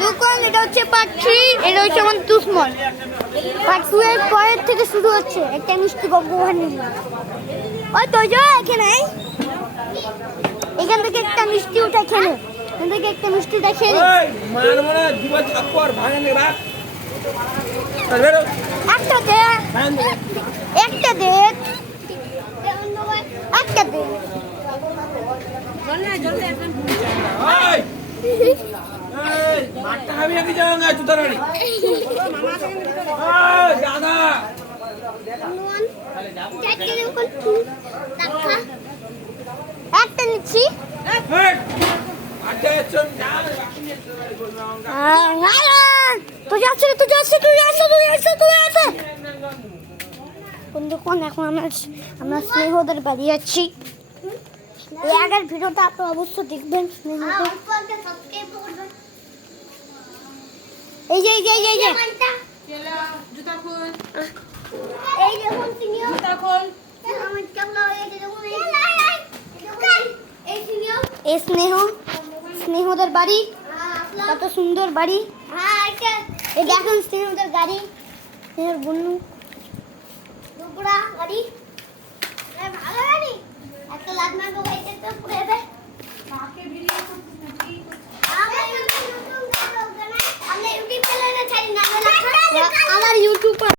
দুকং এটা হচ্ছে পার্ট 3, এটা হচ্ছে আমার দুশ্মন। পার্ট 2 এর পরের থেকে শুরু হচ্ছে একটা মিষ্টি ভগবান নিয়ে। ওই তো যা এখানে এখান থেকে একটা মিষ্টি উঠে খেলে, এখান থেকে একটা মিষ্টি উঠে খেলে মারবো না, জীবন থাপ্পড় ভাঙে রাখ। একটা দে, একটা দে, একটা দে। মাঠটা খাবি নাকি যাওয়া জুতারানি দাদা একটা নিচ্ছি। বন্ধুগণ, এখন আমরা স্নেহদের বাড়ি যাচ্ছি। এই আগের ভিডিওটা আপনারা অবশ্যই দেখবেন। এই যে এই যে এই যে জুতা খুল, এই দেখুন সিনিয়র জুতা খুল। এই স্নেহদের বাড়ি, কত সুন্দর বাড়ি। এই দেখুন স্নেহদের গাড়ি, স্নেহর বন্ধু গাড়ি, ভালো গাড়ি। একটা লাদনা গাড়িতে তো পুরো